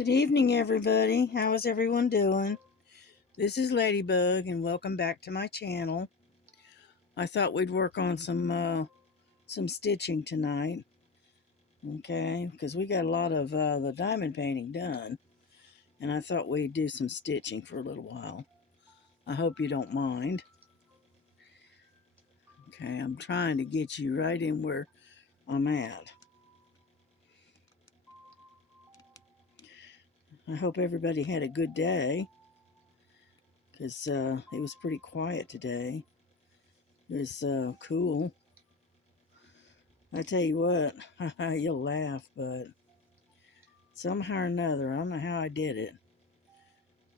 Good evening, everybody. How is everyone doing? This is Ladybug, and welcome back to my channel. I thought we'd work on some stitching tonight, okay? Because we got a lot of the diamond painting done, and I thought we'd do some stitching for a little while. I hope you don't mind. Okay, I'm trying to get you right in where I'm at. I hope everybody had a good day, because it was pretty quiet today. It was cool. I tell you what, you'll laugh, but somehow or another, I don't know how I did it,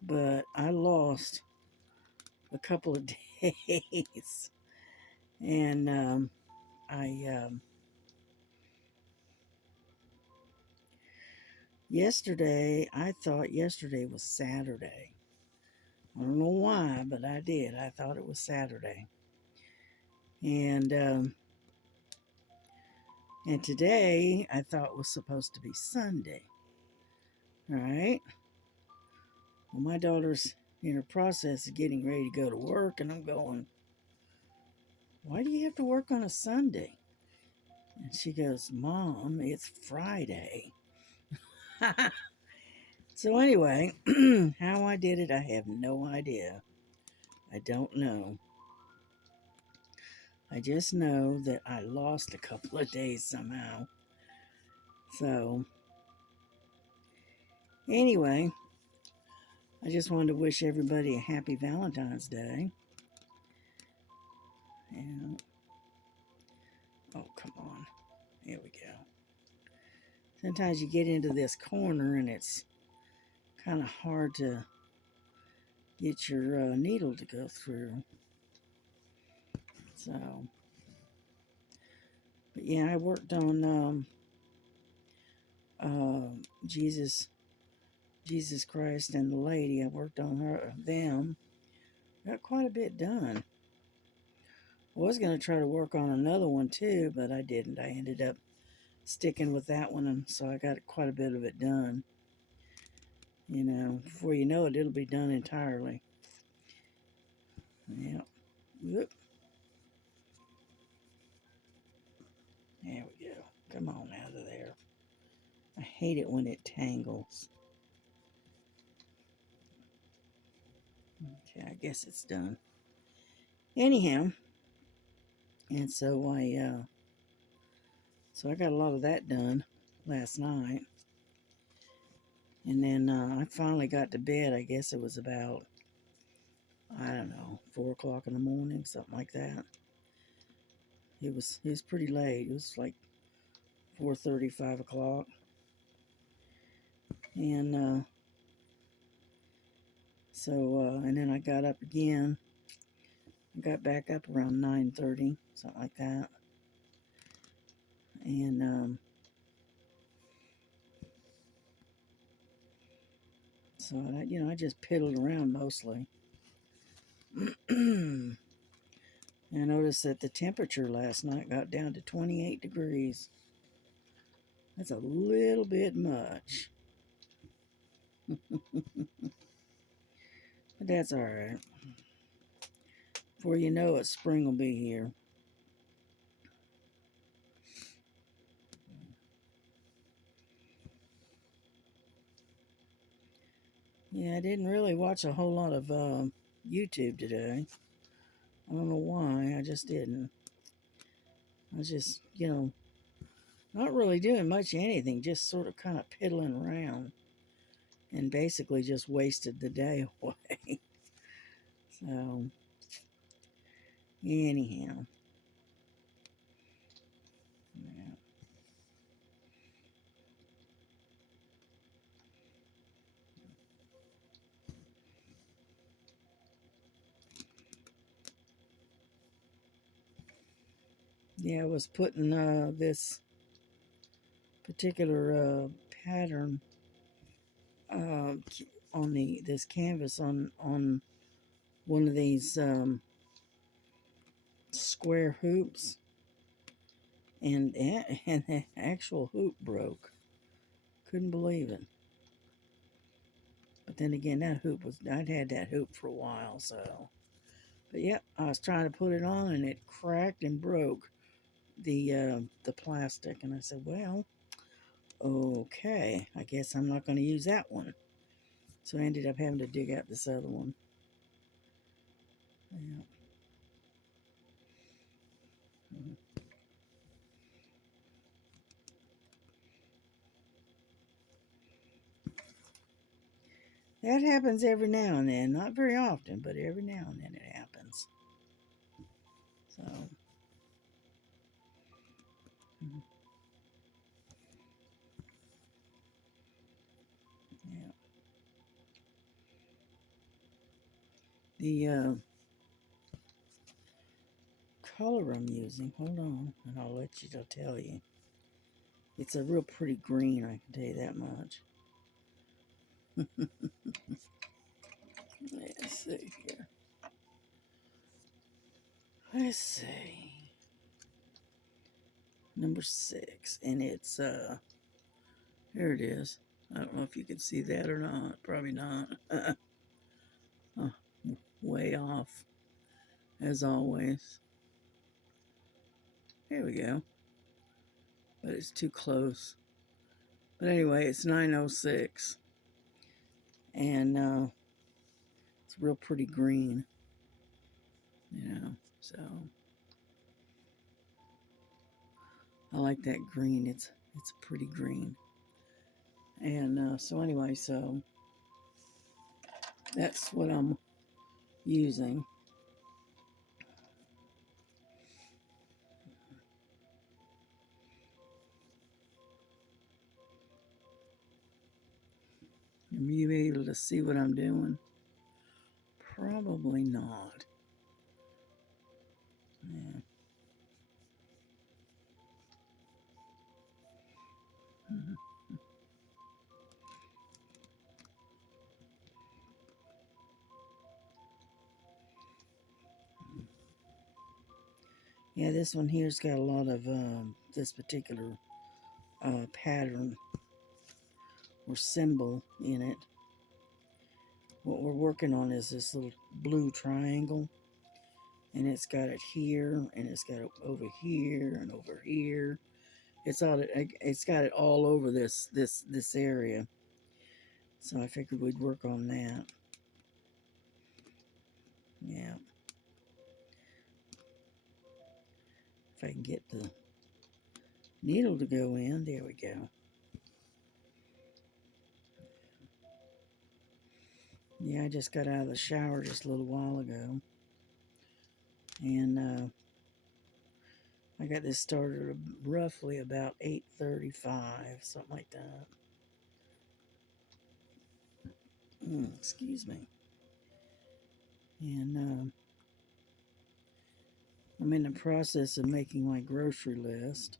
but I lost a couple of days. And I, yesterday, I thought yesterday was Saturday. I don't know why, but I did. I thought it was Saturday. And, um, and today, I thought was supposed to be Sunday. Right? Well, my daughter's in her process of getting ready to go to work, and I'm going, why do you have to work on a Sunday? And she goes, Mom, it's Friday. So, anyway, how I did it, I have no idea. I don't know. I just know that I lost a couple of days somehow. So, anyway, I just wanted to wish everybody a happy Valentine's Day. And, oh, come on. Here we go. Sometimes you get into this corner and it's kind of hard to get your needle to go through. So, but yeah, I worked on Jesus, Jesus Christ and the lady. I worked on them. Got quite a bit done. I was going to try to work on another one too, but I didn't. I ended up sticking with that one, and so I got quite a bit of it done. You know, before you know it, it'll be done entirely. Yep. Whoop. There we go. Come on out of there. I hate it when it tangles. Okay, I guess it's done. Anyhow, and so I got a lot of that done last night. And then I finally got to bed. I guess it was about, I don't know, 4 o'clock in the morning, something like that. It was pretty late. It was like 4:30, 5 o'clock. And and then I got up again. I got back up around 9:30, something like that. And I just piddled around mostly. I noticed that the temperature last night got down to 28 degrees. That's a little bit much. But that's alright. Before you know it, spring will be here. Yeah, I didn't really watch a whole lot of YouTube today. I don't know why, I just didn't. I was just, not really doing much of anything, just sort of kind of piddling around. And basically just wasted the day away. So, anyhow. Yeah. Yeah, I was putting this particular pattern uh, on this canvas on one of these square hoops, and and the actual hoop broke. Couldn't believe it. But then again, I'd had that hoop for a while, so. But yep, I was trying to put it on and it cracked and broke the plastic. And I said, well, okay, I guess I'm not going to use that one. So I ended up having to dig out this other one. Yeah. That happens every now and then. Not very often, but every now and then it happens. So, yeah. The color I'm using, hold on, and I'll tell you. It's a real pretty green, I can tell you that much. Let's see here. Let's see. Number 6, and it's here it is. I don't know if you can see that or not. Probably not. Oh, way off, as always. Here we go. But it's too close. But anyway, it's 906, and it's real pretty green, so I like that green. It's a pretty green. And so anyway, so that's what I'm using. Are you able to see what I'm doing? Probably not. Yeah. Mhm. Yeah, this one here's got a lot of this particular pattern or symbol in it. What we're working on is this little blue triangle, and it's got it here, and it's got it over here and over here. It's got it all over this area. So I figured we'd work on that. Yeah. If I can get the needle to go in, there we go. Yeah, I just got out of the shower just a little while ago, and I got this started roughly about 8:35, something like that. Excuse me. And I'm in the process of making my grocery list.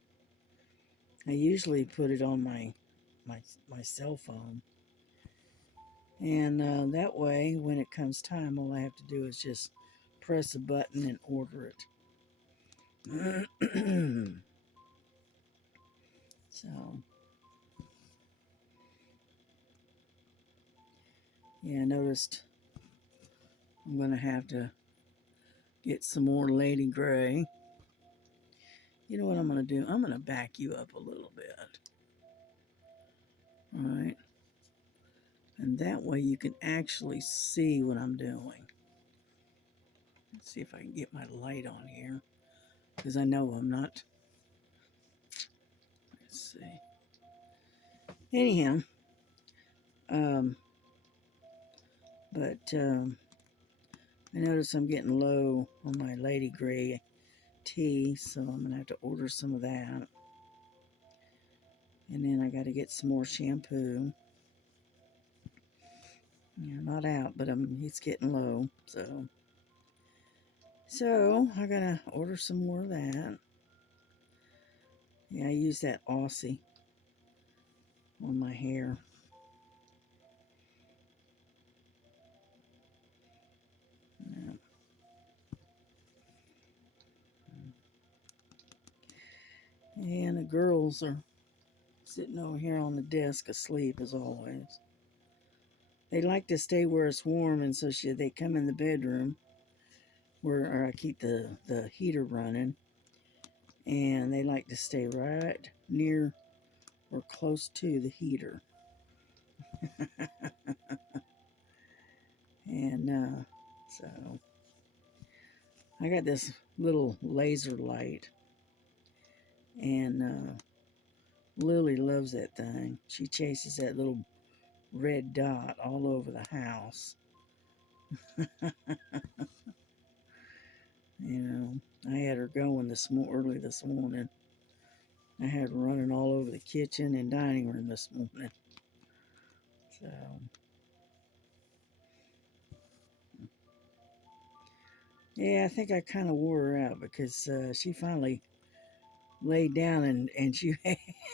I usually put it on my cell phone, and that way, when it comes time, all I have to do is just press a button and order it. So, yeah, I noticed I'm going to have to get some more Lady Gray. You know what I'm going to do? I'm going to back you up a little bit. All right. And that way you can actually see what I'm doing. Let's see if I can get my light on here, because I know I'm not. Let's see. Anyhow, um, but I notice I'm getting low on my Lady Gray tea, so I'm going to have to order some of that. And then I got to get some more shampoo. Yeah, not out, but it's getting low, so I gotta order some more of that. Yeah, I use that Aussie on my hair. Yeah. And the girls are sitting over here on the desk asleep as always. they like to stay where it's warm, and so they come in the bedroom where I keep the heater running, and they like to stay right near or close to the heater. And so I got this little laser light, and Lily loves that thing. She chases that little red dot all over the house. You know, I had her going early this morning. I had her running all over the kitchen and dining room this morning. So, yeah, I think I kind of wore her out because she finally laid down, and she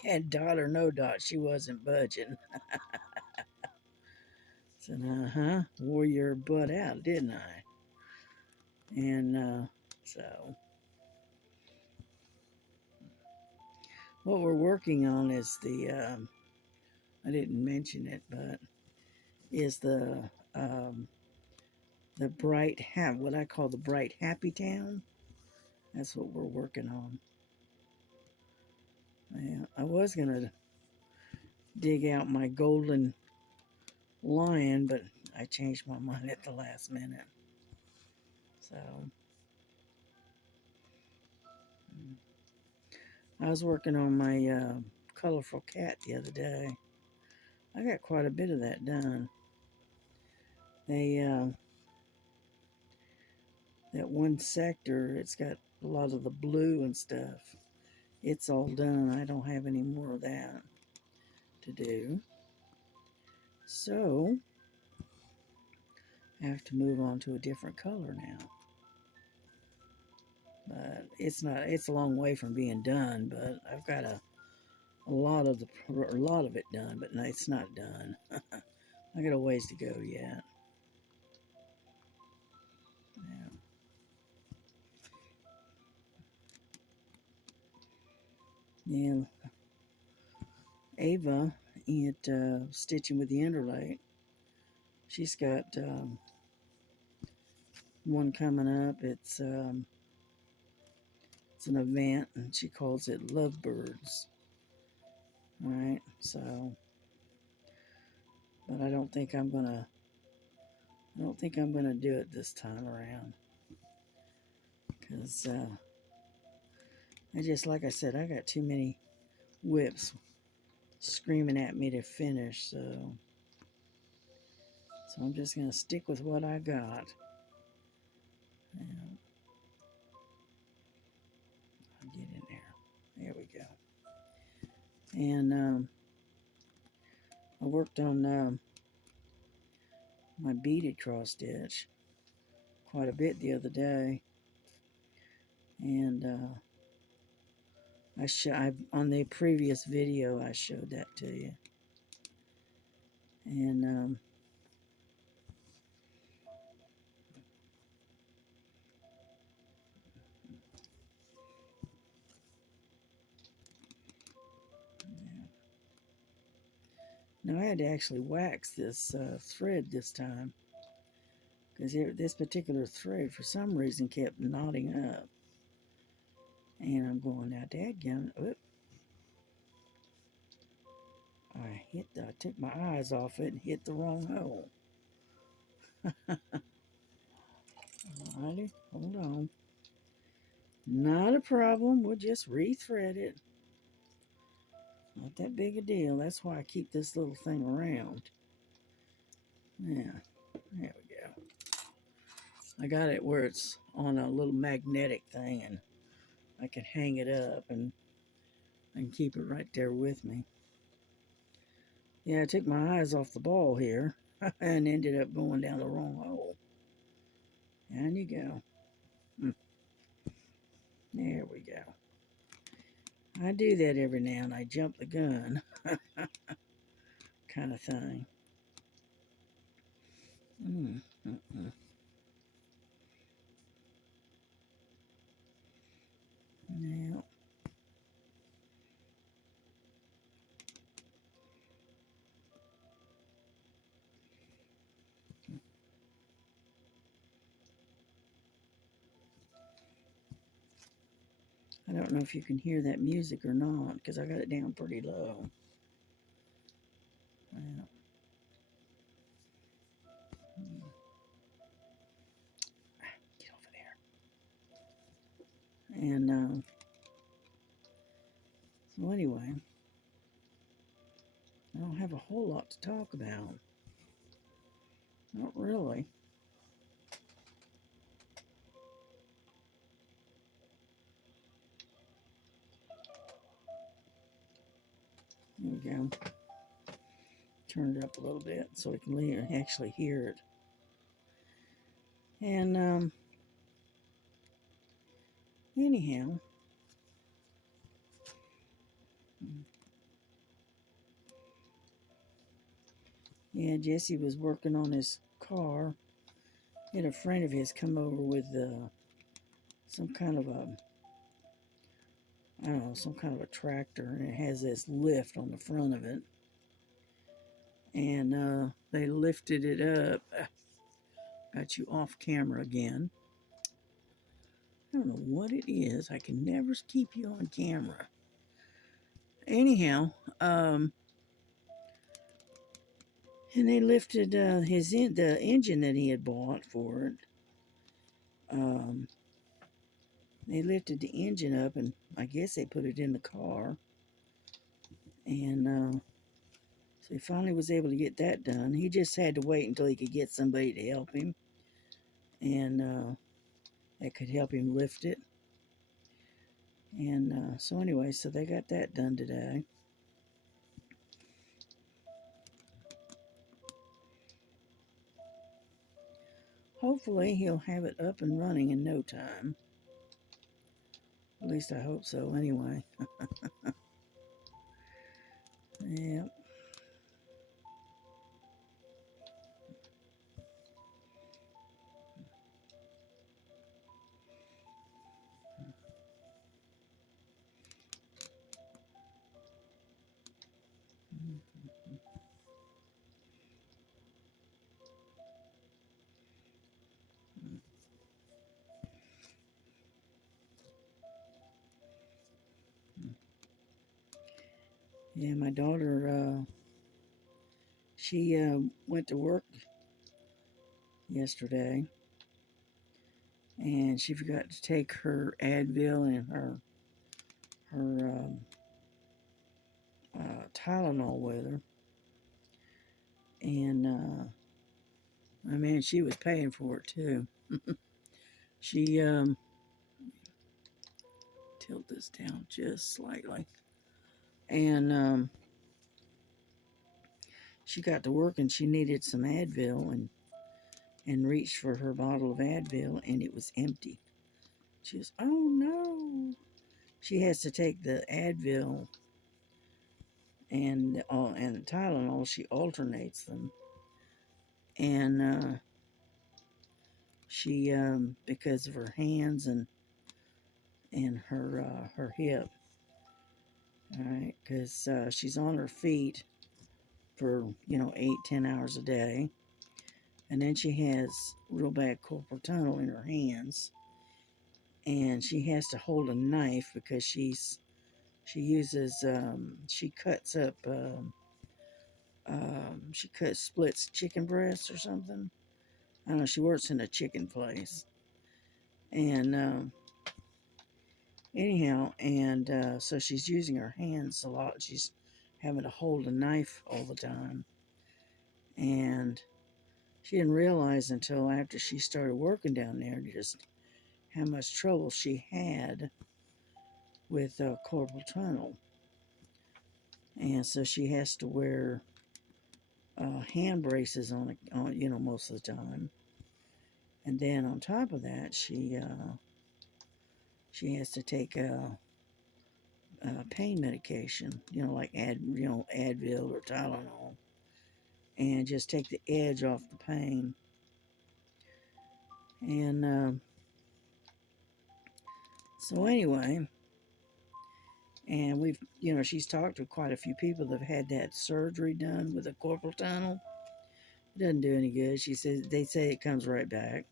had dot or no dot. She wasn't budging. Said, wore your butt out, didn't I? And so, what we're working on is I didn't mention it, but is the what I call the bright happy town. That's what we're working on. Yeah, I was gonna dig out my golden lion, but I changed my mind at the last minute. So I was working on my colorful cat the other day. I got quite a bit of that done. They that one sector, it's got a lot of the blue and stuff. It's all done. I don't have any more of that to do. So I have to move on to a different color now. But it's a long way from being done, but I've got a lot of it done, but no, it's not done. I got a ways to go yet. Yeah. Yeah. Ava at Stitching with the Interlight. She's got one coming up. It's an event, and she calls it Lovebirds. All right. So, but I don't think I'm gonna do it this time around because like I said, I got too many whips screaming at me to finish. So I'm just gonna stick with what I got. Yeah. I'll get in there. There we go. And I worked on my beaded cross stitch quite a bit the other day, and on the previous video I showed that to you. And now I had to actually wax this thread this time because this particular thread for some reason kept knotting up. And I'm going, now dadgummit, I took my eyes off it and hit the wrong hole. Alrighty, hold on. Not a problem, we'll just rethread it. Not that big a deal. That's why I keep this little thing around. Yeah, there we go. I got it where it's on a little magnetic thing, and I can hang it up and keep it right there with me. Yeah, I took my eyes off the ball here and ended up going down the wrong hole. And you go. There we go. I do that every now and I jump the gun kind of thing. Now, don't know if you can hear that music or not, because I got it down pretty low. Well, get over there. And so anyway, I don't have a whole lot to talk about. Not really. There we go. Turn it up a little bit so we can actually hear it. And anyhow, yeah, Jesse was working on his car. He had a friend of his come over with some kind of a, I don't know, some kind of a tractor, and it has this lift on the front of it. And they lifted it up. Got you off camera again. I don't know what it is. I can never keep you on camera. Anyhow, and they lifted the engine that he had bought for it. They lifted the engine up, and I guess they put it in the car. And so he finally was able to get that done. He just had to wait until he could get somebody to help him, and that could help him lift it. And so anyway, so they got that done today. Hopefully he'll have it up and running in no time. At least I hope so anyway. Yep. Yeah, my daughter, she went to work yesterday, and she forgot to take her Advil and her Tylenol with her. And I mean, she was paying for it too. She tilt this down just slightly, and she got to work and she needed some Advil, and reached for her bottle of Advil, and it was empty. She was, oh no! She has to take the Advil and the Tylenol. She alternates them, and she because of her hands and her hip, all right, because she's on her feet for 8-10 hours a day, and then she has real bad carpal tunnel in her hands, and she has to hold a knife because she uses she cuts up she splits chicken breasts or something. I don't know. She works in a chicken place, and anyhow, and so she's using her hands a lot. She's having to hold a knife all the time, and she didn't realize until after she started working down there just how much trouble she had with carpal tunnel. And so she has to wear hand braces on most of the time. And then on top of that, she has to take pain medication, like Advil or Tylenol, and just take the edge off the pain. And so anyway, and she's talked to quite a few people that have had that surgery done with a carpal tunnel. It doesn't do any good. She says they say it comes right back.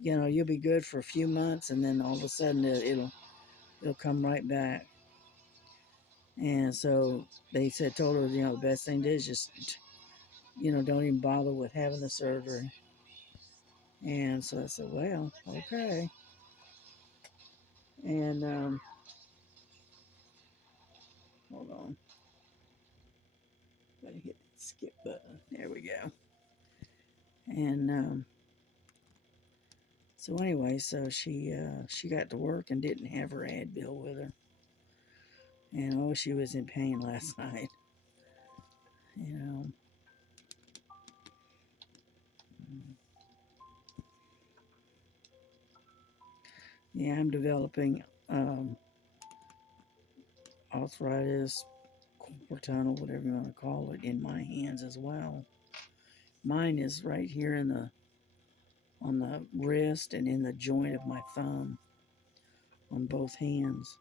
You'll be good for a few months, and then all of a sudden it'll come right back. And so they told her, the best thing to do is just, don't even bother with having the surgery. And so I said, well, okay. And hold on, gotta hit the skip button. There we go. And so anyway, so she got to work and didn't have her Advil with her. And oh, she was in pain last night. You know. Yeah, I'm developing arthritis, carpal tunnel, whatever you want to call it, in my hands as well. Mine is right here on the wrist and in the joint of my thumb on both hands.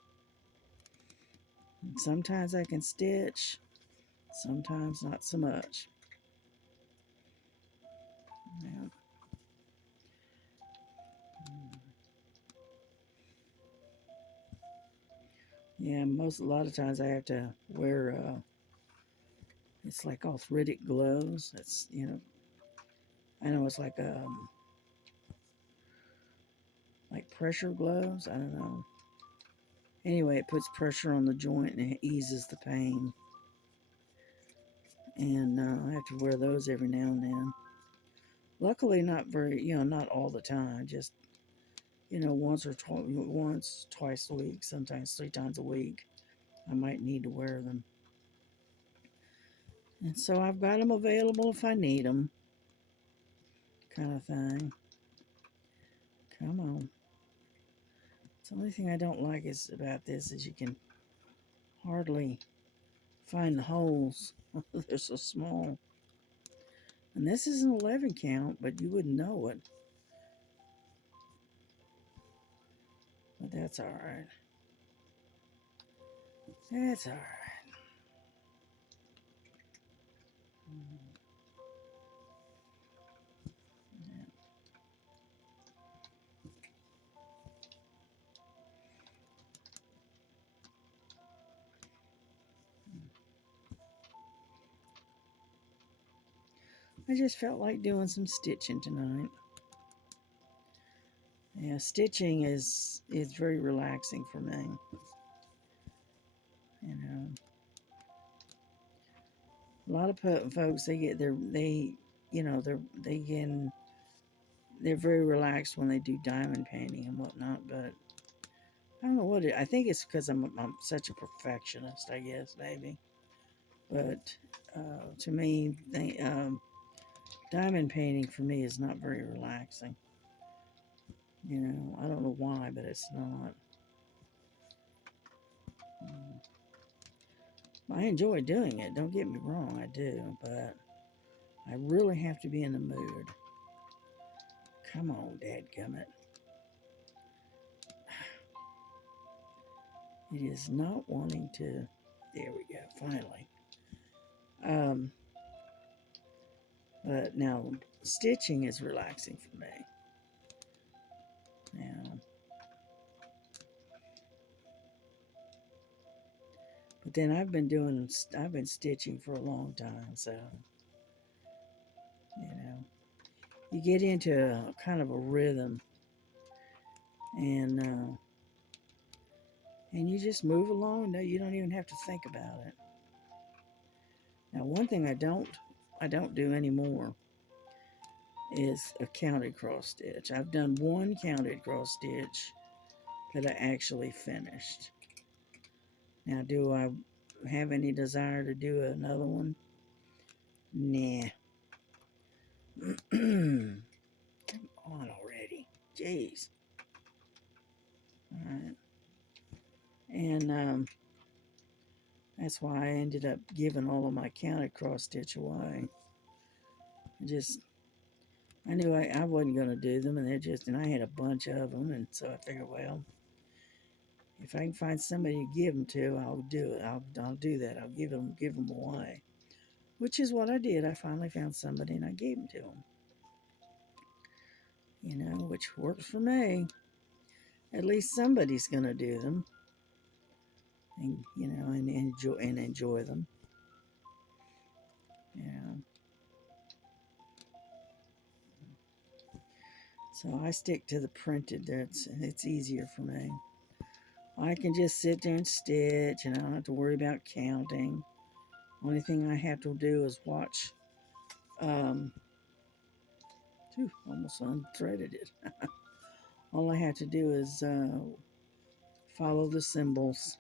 And sometimes I can stitch, sometimes not so much. Yeah. Yeah, a lot of times I have to wear it's like arthritic gloves. It's I know it's like pressure gloves. I don't know. Anyway, it puts pressure on the joint and it eases the pain. And I have to wear those every now and then. Luckily, not all the time. Just once, twice a week, sometimes 3 times a week. I might need to wear them. And so I've got them available if I need them, kind of thing. Come on. The only thing I don't like about this is you can hardly find the holes. They're so small. And this is an 11 count, but you wouldn't know it. But that's all right. That's all right. I just felt like doing some stitching tonight. Yeah, stitching is very relaxing for me. You know, a lot of folks they're very relaxed when they do diamond painting and whatnot. But I don't know what I think it's because I'm such a perfectionist. I guess maybe. But to me, diamond painting for me is not very relaxing. I don't know why, but it's not. I enjoy doing it, don't get me wrong, I do, but I really have to be in the mood. Come on, dadgummit. It is not wanting to. There we go, finally. But now, stitching is relaxing for me. Now, but then I've been stitching for a long time, so you get into a kind of a rhythm, and you just move along. No, you don't even have to think about it. Now, one thing I don't do anymore is a counted cross stitch. I've done one counted cross stitch that I actually finished. Now, do I have any desire to do another one? Nah. Come on already. Jeez. Alright. And that's why I ended up giving all of my counted cross stitch away. I knew I wasn't going to do them, and I had a bunch of them, and so I figured, well, if I can find somebody to give them to, I'll do it. I'll do that. I'll give them away, which is what I did. I finally found somebody, and I gave them to them. Which works for me. At least somebody's going to do them. and enjoy them. Yeah. So I stick to the printed. It's easier for me. I can just sit there and stitch, and I don't have to worry about counting. Only thing I have to do is watch. Almost unthreaded it. All I have to do is follow the symbols.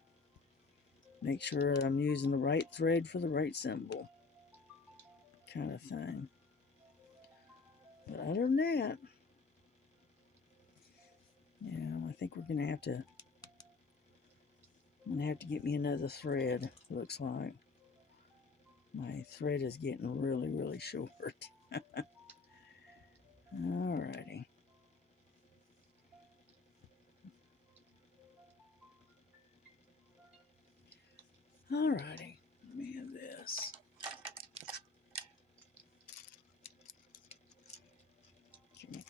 Make sure I'm using the right thread for the right symbol, kind of thing. But other than that, yeah, I think we're gonna have to. I'm gonna have to get me another thread. Looks like my thread is getting really, really short. Alrighty. Alrighty. Let me have this. Okay.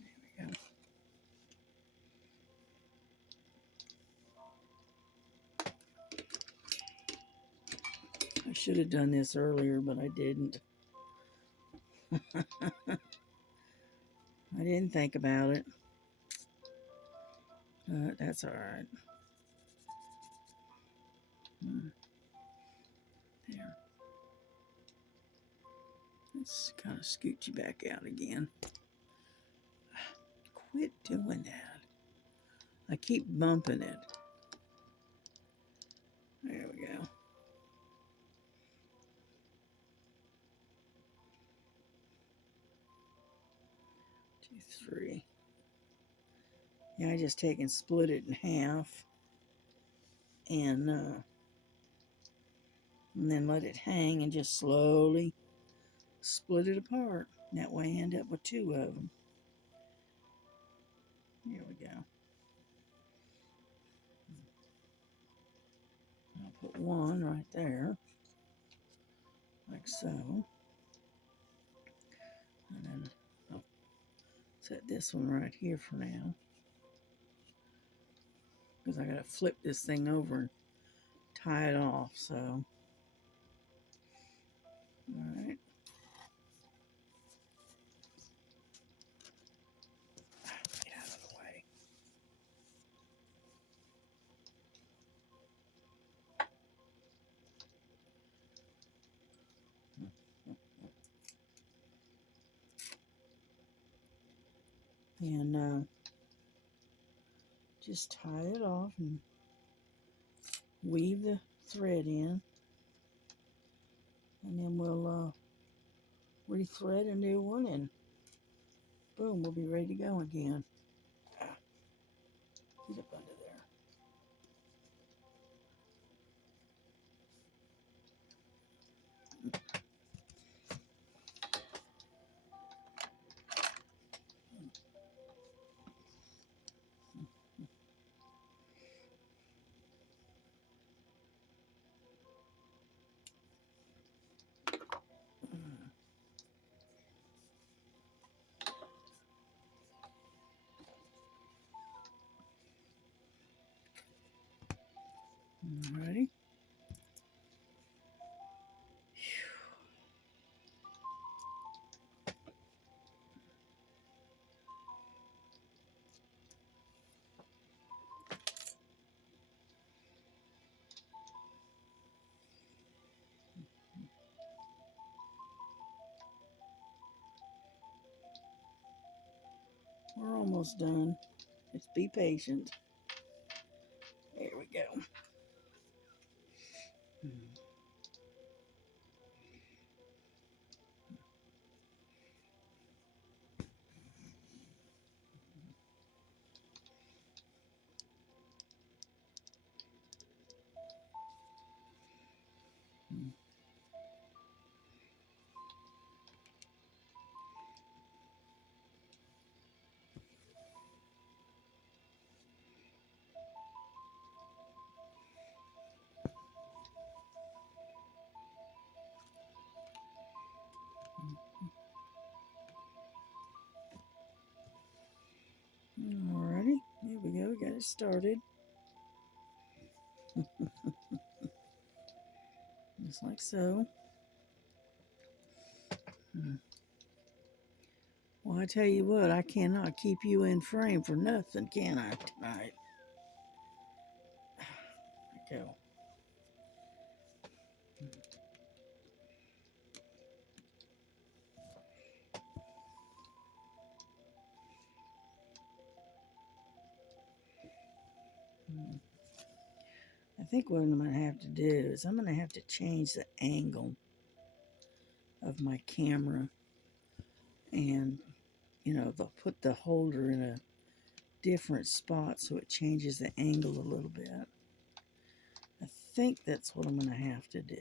There we go. I should have done this earlier, but I didn't. I didn't think about it. That's all right. There. Let's kind of scoot you back out again. Quit doing that. I keep bumping it. There we go. 2, 3. Yeah, I just take and split it in half, and then let it hang and just slowly split it apart. That way I end up with 2 of them. Here we go. I'll put 1 right there, like so. And then I'll set this one right here for now, because I gotta flip this thing over and tie it off. So, all right. Get out of the way. And just tie it off and weave the thread in, and then we'll re-thread a new one, and boom, we'll be ready to go again. Get up under there. Alrighty. We're almost done. Just be patient. There we go. it started. Just like so. Well, I tell you what, I cannot keep you in frame for nothing, can I, tonight? There we go. I think what I'm going to have to do is I'm going to have to change the angle of my camera, and they'll put the holder in a different spot so it changes the angle a little bit. I think that's what I'm going to have to do,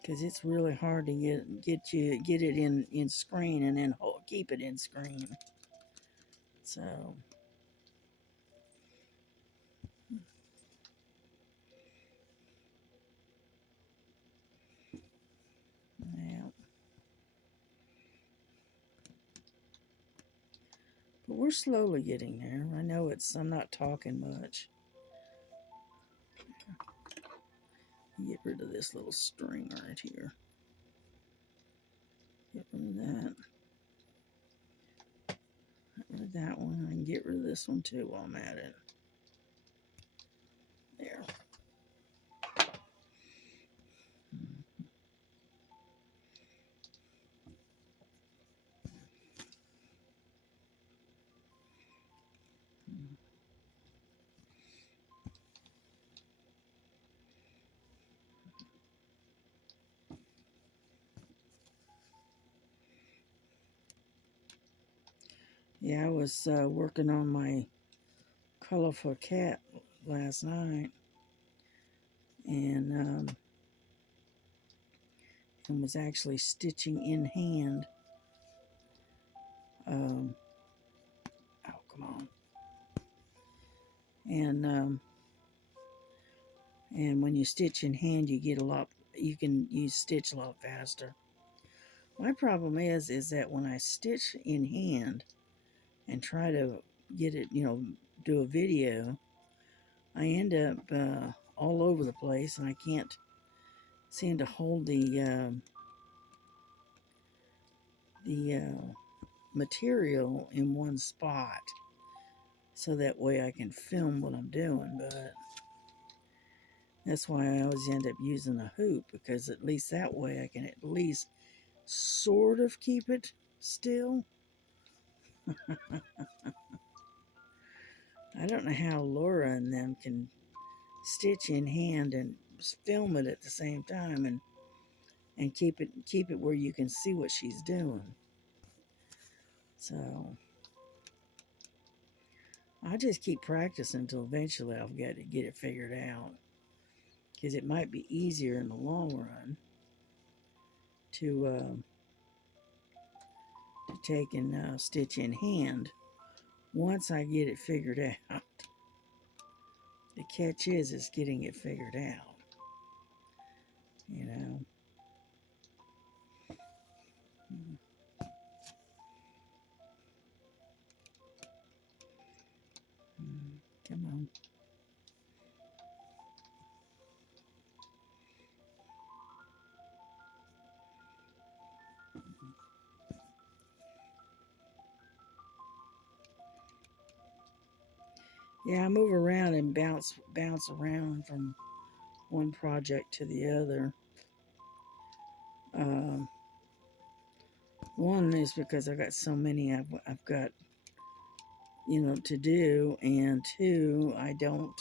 because it's really hard to get it in screen and then keep it in screen. So yeah. But we're slowly getting there. I know I'm not talking much. Get rid of this little string right here. Get rid of that. Get rid of that one. I can get rid of this one too while I'm at it. There. Yeah, I was working on my colorful cat last night, and was actually stitching in hand. Oh, come on. And when you stitch in hand, you stitch a lot faster. My problem is that when I stitch in hand and try to get it, do a video, I end up all over the place, and I can't seem to hold the material in one spot, so that way I can film what I'm doing. But that's why I always end up using a hoop, because at least that way I can at least sort of keep it still. I don't know how Laura and them can stitch in hand and film it at the same time, and keep it where you can see what she's doing. So I just keep practicing until eventually I'll get it figured out, because it might be easier in the long run to take and stitch in hand once I get it figured out. The catch is getting it figured out, you know. Come on. Yeah, I move around and bounce around from one project to the other. One is because I've got so many I've got to do, and two, I don't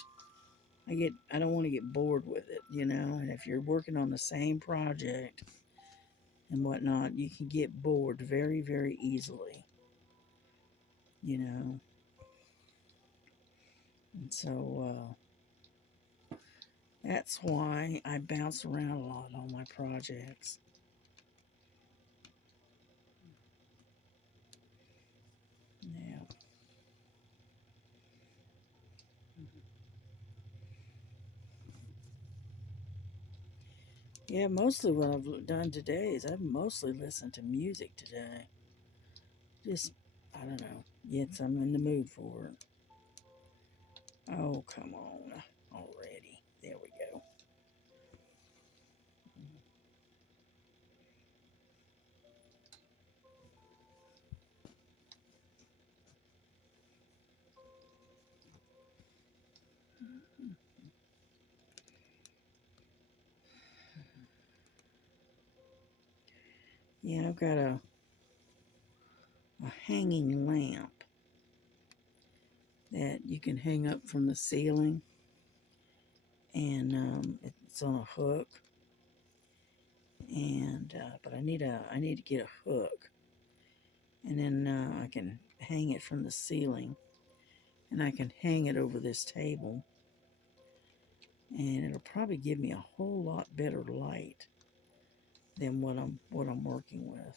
want to get bored with it, and if you're working on the same project and whatnot, you can get bored very, very easily, and so that's why I bounce around a lot on my projects. Yeah. Yeah, mostly what I've done today is I've mostly listened to music today. Just, I don't know. Yes, I'm in the mood for it. Oh, come on already. There we go. Yeah, I've got a hanging lamp that you can hang up from the ceiling, and it's on a hook. And but I need to get a hook, and then I can hang it from the ceiling, and I can hang it over this table, and it'll probably give me a whole lot better light than what I'm working with.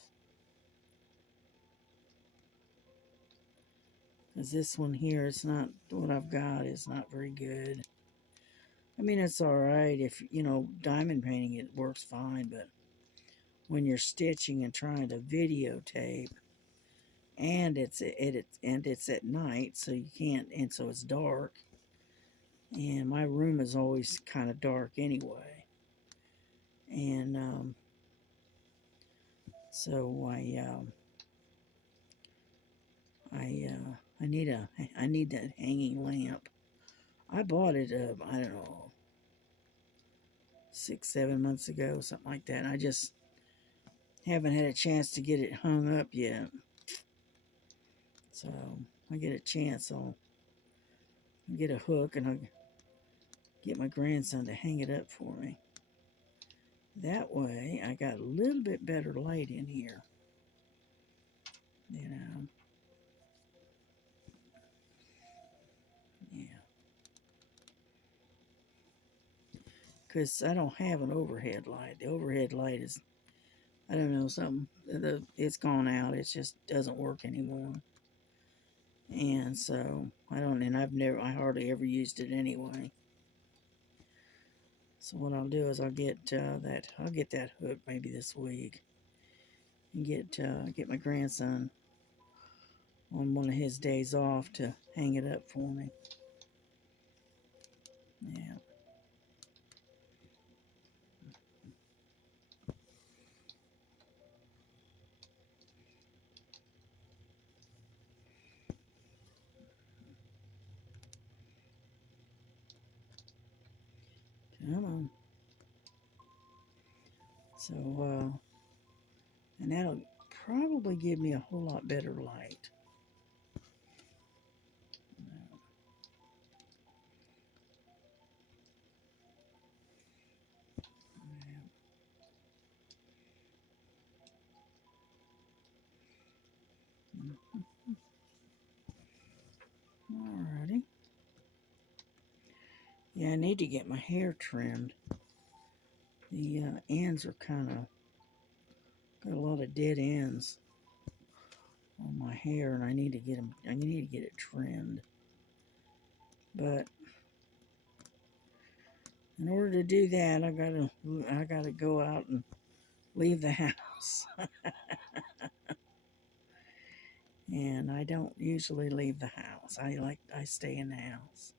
Because this one here, it's not, what I've got is not very good. I mean, it's all right if, diamond painting, it works fine, but when you're stitching and trying to videotape, and it's at night, so you can't, and so it's dark, and my room is always kind of dark anyway, and so I need that hanging lamp. I bought it I don't know, 6 7 months ago, something like that. I just haven't had a chance to get it hung up yet. So I get a chance, I'll get a hook and I'll get my grandson to hang it up for me. That way I got a little bit better light in here. Yeah. Because I don't have an overhead light. The overhead light is, I don't know, something, it's gone out. It just doesn't work anymore. And so I hardly ever used it anyway. So what I'll do is I'll get that hook maybe this week, and get my grandson on one of his days off to hang it up for me. Yeah. Come on. So and that'll probably give me a whole lot better light. Alrighty. Yeah, I need to get my hair trimmed. The ends are kind of got a lot of dead ends on my hair, and I need to get them. I need to get it trimmed. But in order to do that, I gotta go out and leave the house. And I don't usually leave the house. I stay in the house.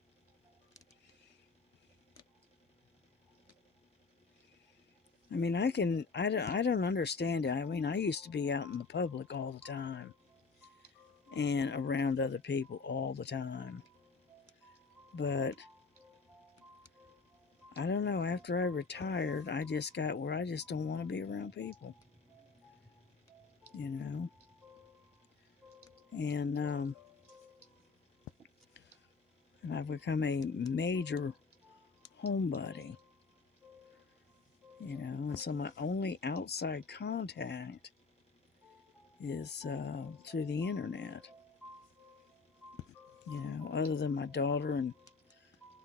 I mean, I don't understand it. I mean, I used to be out in the public all the time and around other people all the time. But I don't know, after I retired, I just got where I just don't want to be around people, you know? And I've become a major homebody, and so my only outside contact is through the internet, other than my daughter and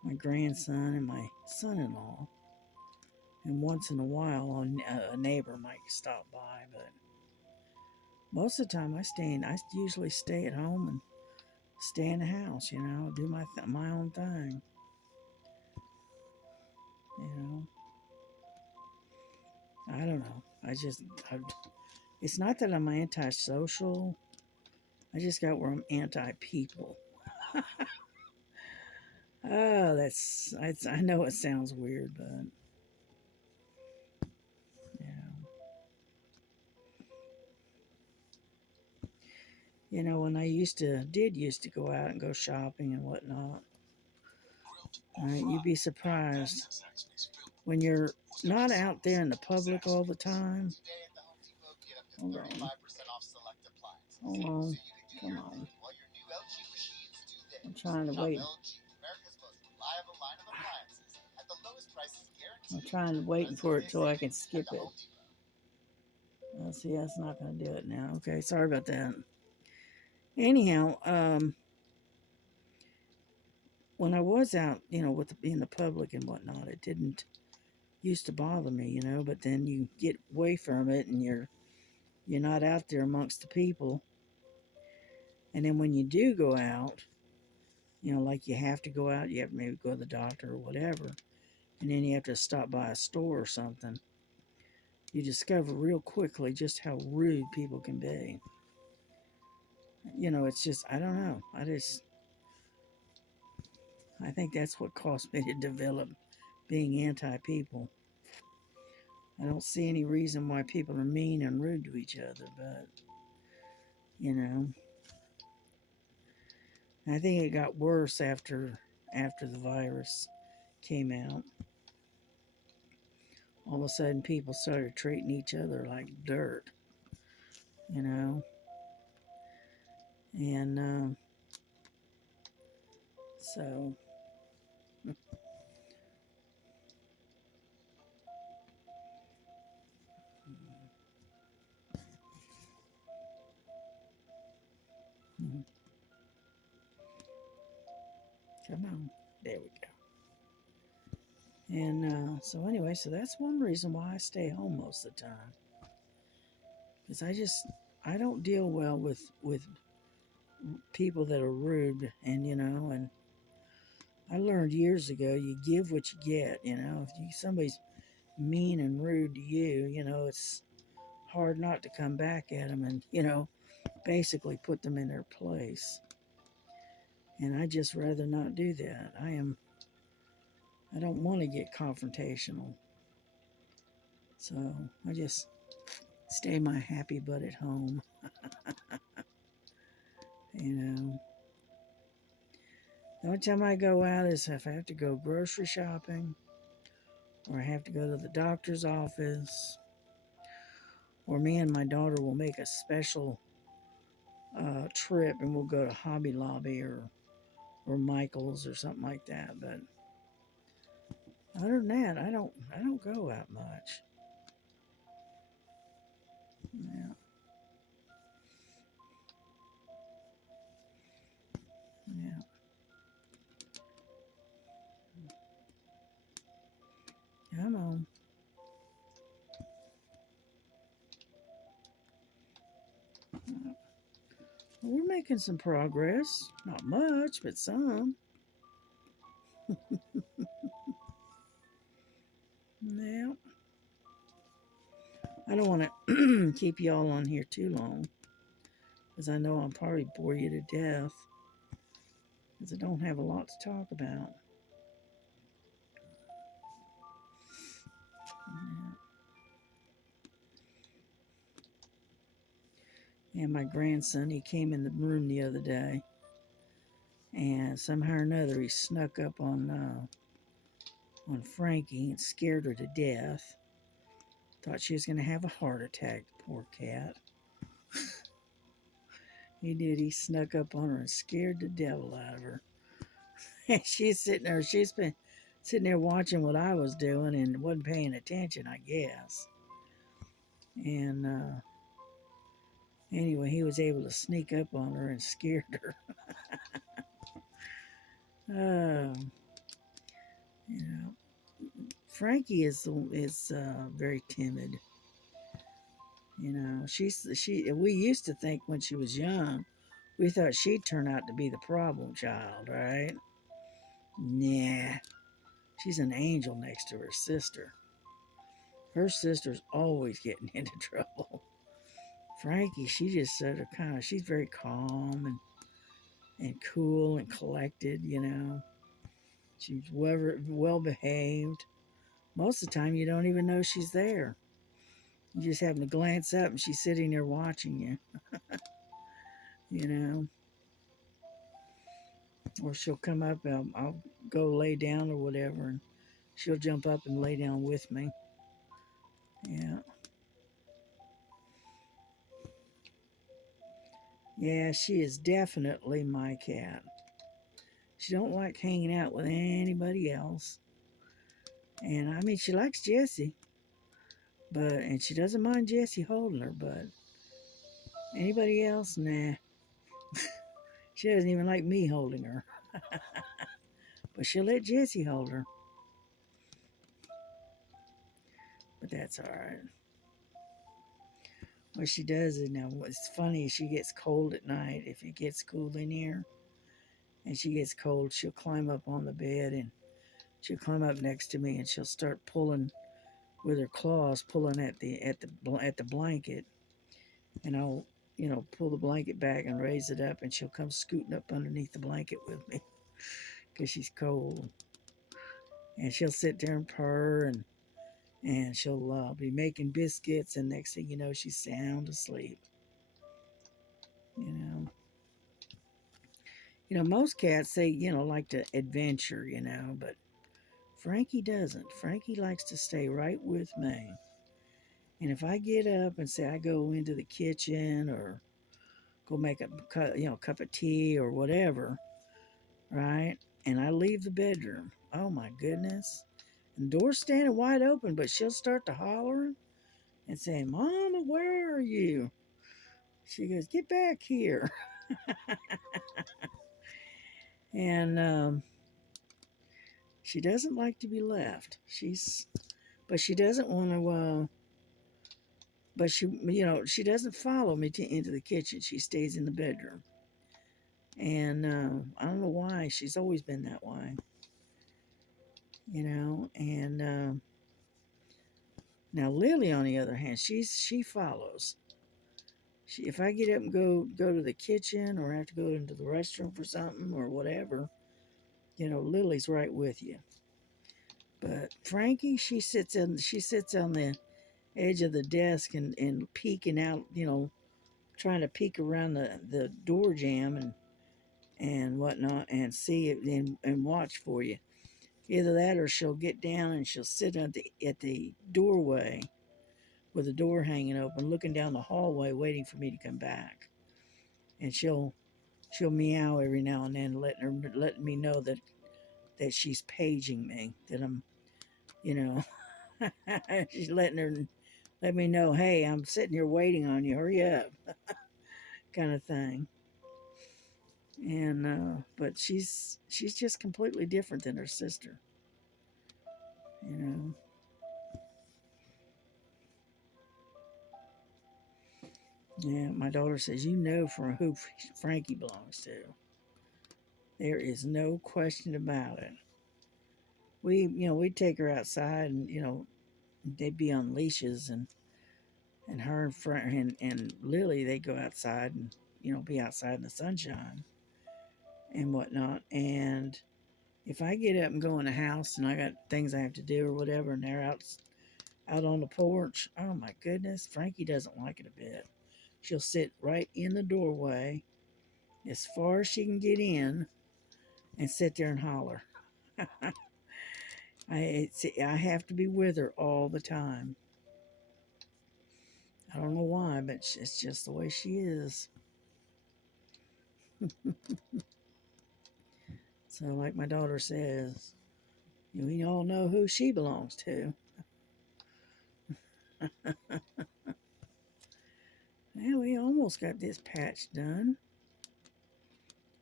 my grandson and my son-in-law. And once in a while, a neighbor might stop by, but most of the time I usually stay at home and stay in the house, do my own thing, you know. I don't know. It's not that I'm antisocial I just got where I'm anti-people. Oh, I know it sounds weird, but yeah. You know, when I used to go out and go shopping and whatnot, you'd be surprised when you're not out there in the public all the time. Hold on. Hold on. Come on. I'm trying to wait. I'm trying to wait for it till I can skip it. See, that's not going to do it now. Okay, sorry about that. Anyhow, when I was out, in the public and whatnot, it didn't used to bother me, But then you get away from it, and you're not out there amongst the people. And then when you do go out, like you have to go out, you have to maybe go to the doctor or whatever, and then you have to stop by a store or something. You discover real quickly just how rude people can be. It's just, I don't know. I think that's what caused me to develop being anti-people. I don't see any reason why people are mean and rude to each other, but, I think it got worse after the virus came out. All of a sudden, people started treating each other like dirt, and so come on, there we go. And so anyway, so that's one reason why I stay home most of the time, because I don't deal well with people that are rude, and and I learned years ago, you give what you get. If somebody's mean and rude to you, it's hard not to come back at them and basically put them in their place. And I just rather not do that. I don't want to get confrontational. So I just stay my happy butt at home. The only time I go out is if I have to go grocery shopping, or I have to go to the doctor's office, or me and my daughter will make a special trip and we'll go to Hobby Lobby or Michael's or something like that. But other than that, I don't go out much. Yeah. Yeah. Come on. We're making some progress. Not much, but some. Yeah. I don't want to keep y'all on here too long, because I know I'll probably bore you to death, because I don't have a lot to talk about. Yeah. And my grandson, he came in the room the other day, and somehow or another he snuck up on Frankie and scared her to death. Thought she was going to have a heart attack, poor cat. He did. He snuck up on her and scared the devil out of her. And she's sitting there. She's been sitting there watching what I was doing and wasn't paying attention, I guess. And anyway, he was able to sneak up on her and scared her. You know, Frankie is very timid. We used to think when she was young, we thought she'd turn out to be the problem child, right? Nah, she's an angel next to her sister. Her sister's always getting into trouble. Frankie, she just sort of she's very calm and cool and collected, you know. She's well behaved. Most of the time, you don't even know she's there. You just happen to glance up and she's sitting there watching you, you know. Or she'll come up, I'll go lay down or whatever, and she'll jump up and lay down with me. Yeah. Yeah, she is definitely my cat. She don't like hanging out with anybody else. And I mean, she likes Jessie, and she doesn't mind Jessie holding her, but anybody else, nah. She doesn't even like me holding her. But she'll let Jessie hold her. But that's all right. What she does is now, what's funny is she gets cold at night. If it gets cool in here and she gets cold, she'll climb up on the bed and she'll climb up next to me and she'll start pulling with her claws, pulling at the blanket, and I'll pull the blanket back and raise it up, and she'll come scooting up underneath the blanket with me because she's cold, and she'll sit there and purr and she'll be making biscuits, and next thing you know, she's sound asleep. You know. Most cats say, like to adventure, but Frankie doesn't. Frankie likes to stay right with me. And if I get up and say I go into the kitchen or go make a cup of tea or whatever, right? And I leave the bedroom. Oh my goodness. And the door's standing wide open, but she'll start to holler and say, "Mama, where are you?" She goes, "Get back here." And she doesn't like to be left. But she doesn't want to. But she doesn't follow me into the kitchen. She stays in the bedroom. And I don't know why. She's always been that way. And now Lily, on the other hand, she follows. If I get up and go to the kitchen or have to go into the restroom for something or whatever, Lily's right with you. But Frankie, she sits on the edge of the desk and peeking out, trying to peek around the door jamb and whatnot and see it and watch for you. Either that or she'll get down and she'll sit at the doorway with the door hanging open, looking down the hallway, waiting for me to come back. And she'll meow every now and then, letting me know that she's paging me, that I'm, she's let me know, hey, I'm sitting here waiting on you, hurry up, kind of thing. And but she's just completely different than her sister, you know. Yeah, my daughter says, for who Frankie belongs to. There is no question about it. We'd take her outside and, they'd be on leashes and her and Lily, they'd go outside and, be outside in the sunshine and whatnot. And if I get up and go in the house and I got things I have to do or whatever, and they're out on the porch, oh my goodness, Frankie doesn't like it a bit. She'll sit right in the doorway as far as she can get in and sit there and holler. I have to be with her all the time. I don't know why, but it's just the way she is. So, like my daughter says, we all know who she belongs to. Well, we almost got this patch done.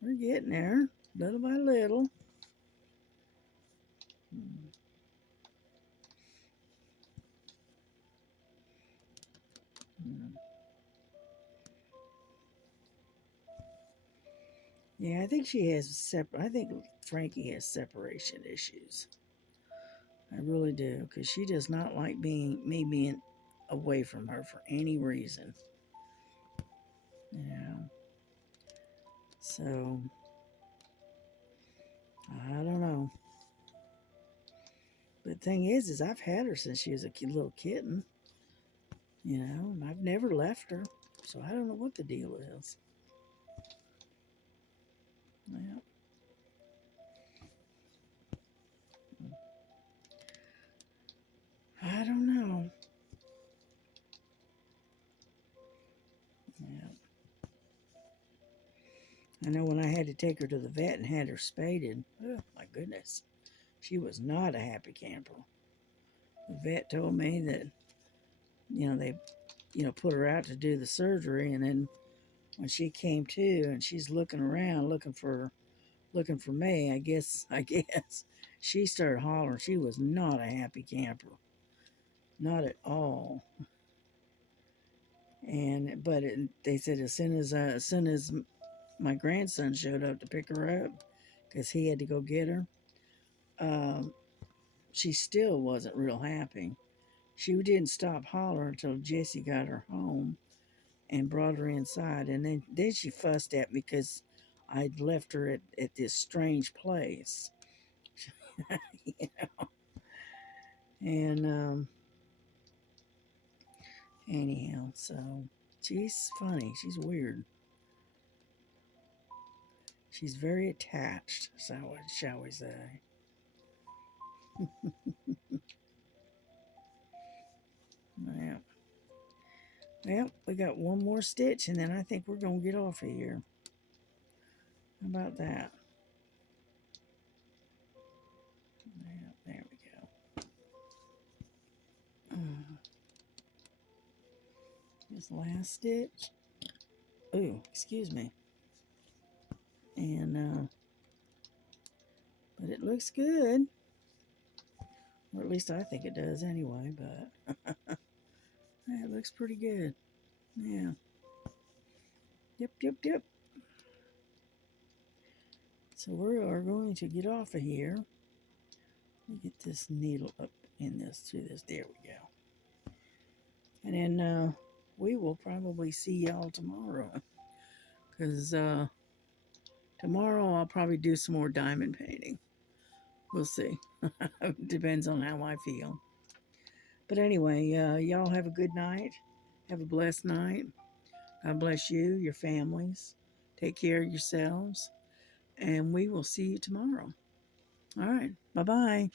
We're getting there, little by little. Yeah, I think she has I think Frankie has separation issues. I really do, because she does not like me being away from her for any reason. you know. So, I don't know. But the thing is I've had her since she was a little kitten, you know, and I've never left her. So I don't know what the deal is. Yeah. I don't know. Yeah. I know when I had to take her to the vet and had her spaded, oh my goodness, she was not a happy camper. The vet told me that, they, put her out to do the surgery, and then when she came to and she's looking around looking for me, I guess she started hollering. She was not a happy camper. Not at all. And but they said as soon as my grandson showed up to pick her up because he had to go get her, um, she still wasn't real happy. She didn't stop hollering until Jesse got her home and brought her inside. And then she fussed at me because I'd left her at this strange place. You know? And anyhow, so she's funny. She's weird. She's very attached, so shall we say. Yeah. Well, we got one more stitch and then I think we're going to get off of here. How about that? Yeah, there we go. This last stitch. Ooh, excuse me. And, but it looks good. Or at least I think it does anyway, but yeah, it looks pretty good. Yeah. Yep, yep, yep. So we are going to get off of here. Let me get this needle up in this through this. There we go. And then we will probably see y'all tomorrow. Because tomorrow I'll probably do some more diamond painting. We'll see. Depends on how I feel. But anyway, y'all have a good night. Have a blessed night. God bless you, your families. Take care of yourselves. And we will see you tomorrow. All right. Bye bye.